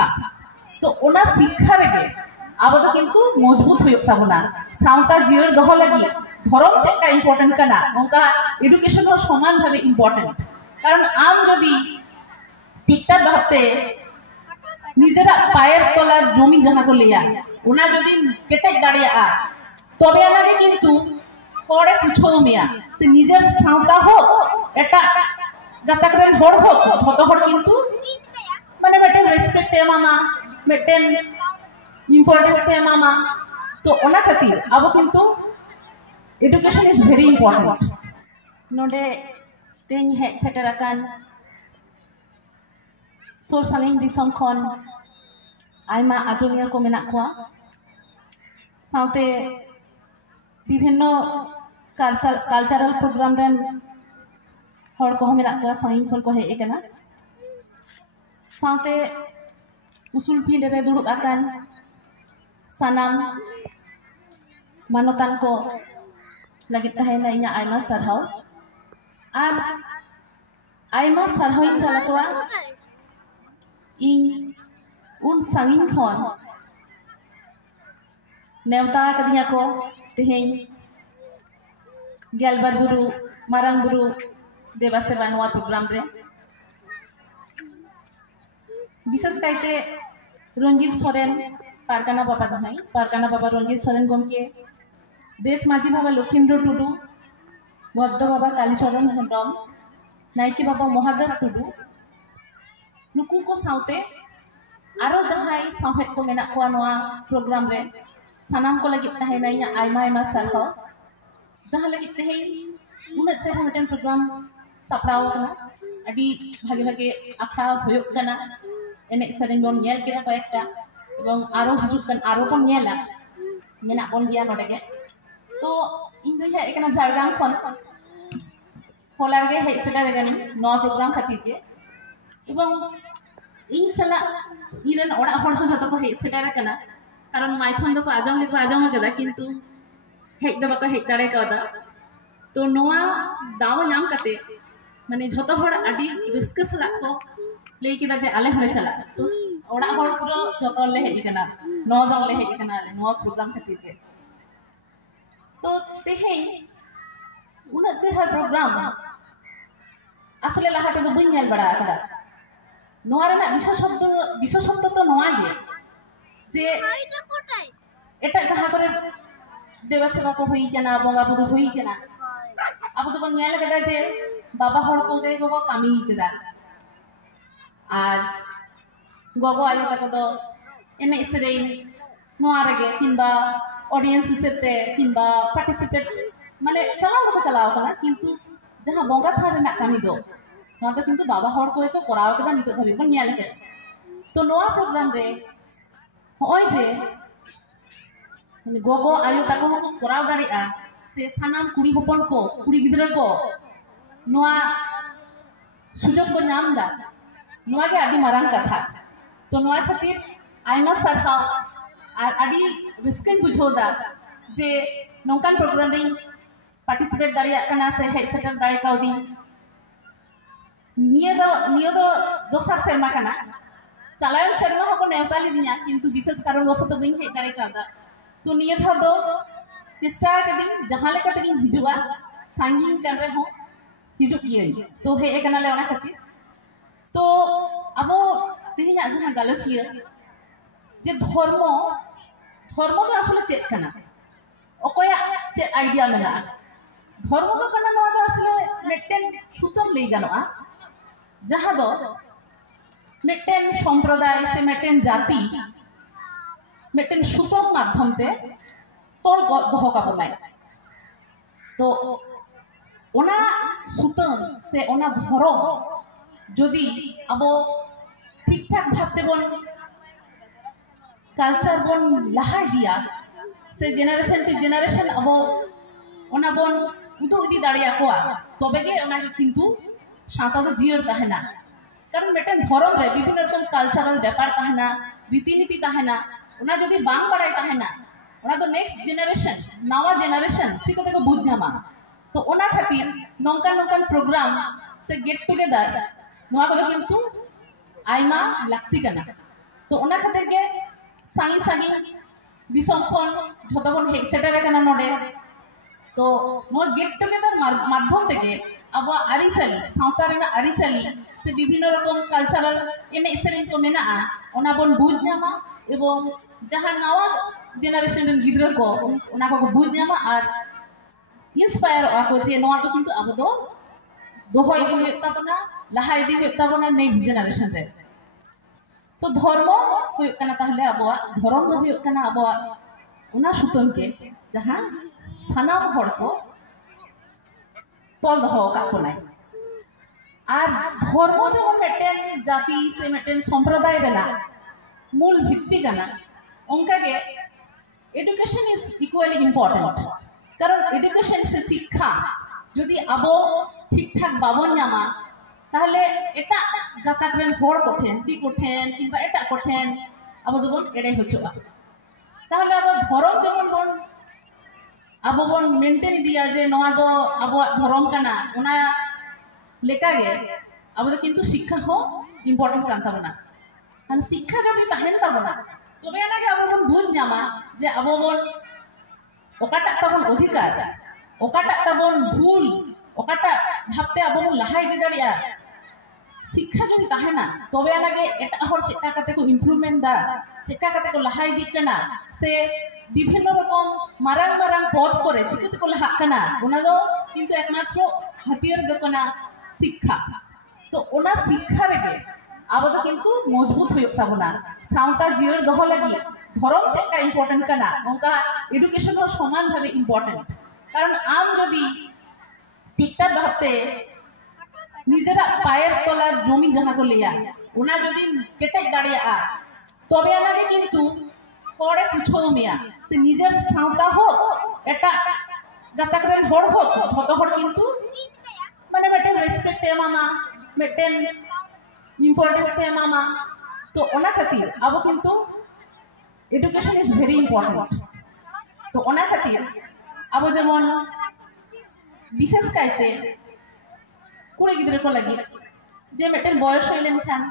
शिक्षा तो ओना शिक्षा रेगे अब तो किंतु मजबूत हुई ताबना सावता जीवर दोहो लगी धर्म चेका इम्पोर्टेंट कना उनका एडुकेशन हो समान भावे इम्पोर्टेंट कारण आम जदि ठीकठा भावते निजेरा पायर तलार जमी जहाँ को लिया उना जदि केटेज दाड़िया तबे आनागे किंतु पड़े पुछो मेया से निजेर सावता हो एटा गाताक रेन होड़ हो झोतो होड़ किंतु माने मेटेन रेस्पेक्ट एमामा मेटेन इम्पोर्टेंस एमामा तो ओना खातिर अब किंतु एडुकेशन इज वेरी इम्पोर्टेंट नोडे तेन हेज सेटराकान सोर सांगिन दिसम खन आयमा आजमिया को मेना कोआ साउते विभिन्न कल्चरल प्रोग्राम रेन हर को मेना कोआ सांगिन खन को हेज एकाना साउते उसूल फील्ड रे दुड़ुब आकान सानाम मानोतान को लगित तहेना इना आयमा सरहाव आर आयमा सरहाव चला कोआ इन उन सांगिन खन नेवता कदिया को तेहेन गेलबार गुरु मारांग गुरु देवा सेवा नवा प्रोग्राम रे विशेष कायते रंजीत सोरेन पारकाना बाबा जहाई पारकाना बाबा रंजीत सोरेन गमके देश माझी बाबा लखीन्द्र टुडू बद्ध बाबा कालीचरण हेम्ब्रम नायकी बाबा महादेव टुडू नुकु को साउते आरो जहाई साहेब को मेना को नवा प्रोग्राम रे सानाम को लगी तहेना इना आयमा आयमा सरहाव जहां लगी तहेन उना चेहरा मिटन प्रोग्राम सपड़ाव कना अडी भागे भागे आखड़ा होयो कना एने सरेन बोन नेल केना को एकटा एवं आरो हजुक कन आरो को नेला मेना बोन दिया नोडे के तो इन दो हे एकना झारगाम खन होलार गे हे सेटा रेगानी नवा प्रोग्राम खातिर के एवं इन सला इरेन ओड़ा हड़ हो जतो को हे सेटा रेकना कारण माइथन दो को आजम कदा किंतु हे दो बको हे दाड़े कदा तो नवा दाव नाम कते माने झोतो हड़ आडी रिस्क सला को लई किदा जे आले हले चला तो ओड़ा हड़ पुरो झोतो ले हेज कना नौ जन ले हेज कना नवा प्रोग्राम खातिर के तो तेहेन उना जे हर प्रोग्राम आसले लाहाते दो बइन नेल बड़ा कदा नवा रेना विशेषत्व तो नवा जे एटा जहां करे देवा सेवा को हुई जना बंगा बुदु हुई जना अब तो बन नेल कदा जे बाबा हड़ को गे गो कामी कदा आर गगो आयो तक दो एने सेरेन नवा रेगे किंबा ऑडियंस हिसेबते किंबा पार्टिसिपेट माने चलाव को चलाव कना किंतु जहां बंगा थार रेना कामी दो ना तो किंतु बाबा हड़ को तो कराव कदा नितो धबी बन नेल के तो नवा प्रोग्राम रे होय जे गगो आयो तक को कराव दाड़िया से सानाम कुड़ी हपन को कुड़ी गिद्रा को नवा सुजोग को नाम दा नवा के आडी मारांग कथा तो नवा खातिर आयमा सरहाव आर आडी रिस्किन बुझोदा जे नौकान प्रोग्राम रे पार्टिसिपेट दाड़िया कना से हे सेटर दाड़े काउदी नियो दो दोसर सेरमा कना चलायन सेरमा हको नेवता लिदिया किंतु विशेष कारण वसत बइन हे दाड़े कादा तो नियो था दो चेष्टा कदी जहां लेका तगिन हिजुआ सांगिन कर रे हो हिजु किए तो हे एकना ले ओना खातिर तो अब तिहिना जहां गालसिया जे धर्म तो आसले चेक कना ओकोया चे आइडिया मेना धर्म तो कना नवा दो आसले मेटेन सुतम लई गानोआ जहां दो मेटेन संप्रदाय से मेटेन जाति मेटेन सुतम माध्यम ते तोल दोहो का बोलाय तो ओना सुतम से ओना धर्म जदि अब ठीक ठाक भाबते बन कल्चर बन लहाय दिया से जेनारेशन टू जेनारेशन अब ओना बन उदु इदी दाड़िया कोआ तबे गे ओना किंतु साता दो जियर तहना कारण मेटेन धर्म रे विभिन्न रकम कल्चरल व्यापार तहना रीतिनीति तहना ओना जदि बांग बाड़ाय तहना ओना तो नेक्स्ट जेनारेशन नवा जेनारेशन चिको को बुझ जामा तो ओना खातिर नौकान प्रोग्राम से गेट टुगेदर नवा को किंतु आयमा लाक्ति कना तो उना खातिर के सांगी सांगी दिसम खन झोतो बन हेज सेटर कना नोडे तो नो गेट टुगेदर माध्यम तेगे अब आरिचाली सावता रेना आरिचाली से विभिन्न रकम कल्चरल एने सेरेन को मेना ओना बन बुझ नामा एवं जहां नवा जेनारेशन रेन गिद्रा को ओना को बुझ नामा और inspire ako je noa do kintu abo do doho idi huyuk tabona laha idi huyuk tabona next generation re तो धर्म huyuk kana tahle abo धर्म do huyuk kana abo una sutan ke jahan sanam hor ko tol doho ka konai আর ধর্ম যেমন maintain জাতি সে maintain সম্প্রদায় রেনা মূল ভিত্তি কানা অঙ্কাগে এডুকেশন ইজ ইকুয়ালি ইম্পর্টেন্ট কারণ এডুকেশন সে শিক্ষা যদি আবো ঠিকঠাক বাবন নামা তাহলে এটা গাতাক রেন হড় কঠেন তি কঠেন কিংবা এটা কঠেন আবো দবন এড়াই হচ্ছবা তাহলে আবো ধরম যেমন বন আবো বন মেনটেন দিয়া যে নোয়া দো আবো ধরম কানা ওনা লেকাগে আবো কিন্তু শিক্ষা হো ইম্পর্টেন্ট কান তাবনা কারণ শিক্ষা যদি তাহেন তাবনা তবে এনাকে আবো বন বুঝ নামা যে আবো বন ওকাটা তাবন অধিকার ওকাটা তাবন ভুল ওকাটা ভাবতে আবো বন লাহাই দি দাঁড়িয়া শিক্ষা যদি তাহেনা তবে এনাকে এটা হর চেকা কাতে কো ইমপ্রুভমেন্ট দা চেকা কাতে কো লাহাই দি কানা সে বিভিন্ন রকম মারাং মারাং পদ করে চিকিতে কো লাহাক কানা ওনা দো কিন্তু একমাত্র হাতিয়ার দো কানা শিক্ষা তো ওনা শিক্ষা রেগে আবো তো কিন্তু মজবুত হইক তাবনা সাউতা জিয়র দহ লাগি ধরম চেকা ইম্পর্টেন্ট কানা ওঙ্কা এডুকেশন হো সমান ভাবে ইম্পর্টেন্ট কারণ আম যদি ঠিকঠাক ভাবতে নিজেরা পায়ের তলার জমি যাহা কো লিয়া ওনা যদি কেটে দাঁড়িয়া তবে আনাকে কিন্তু পরে পুছৌ মিয়া সে নিজের সাউতা হোক এটা গাতাকরেন হড় হোক যত হড় কিন্তু মানে মেটেন রেসপেক্ট এমামা মেটেন ইম্পর্টেন্স এমামা তো ওনা খাতির আবো কিন্তু এডুকেশন ইজ ভেরি ইম্পর্টেন্ট তো ওনা খাতির আবো যেমন বিশেষ কাইতে কুড়ি গিদ্রে কো লাগি যে মেটেন বয়স হইলেন খান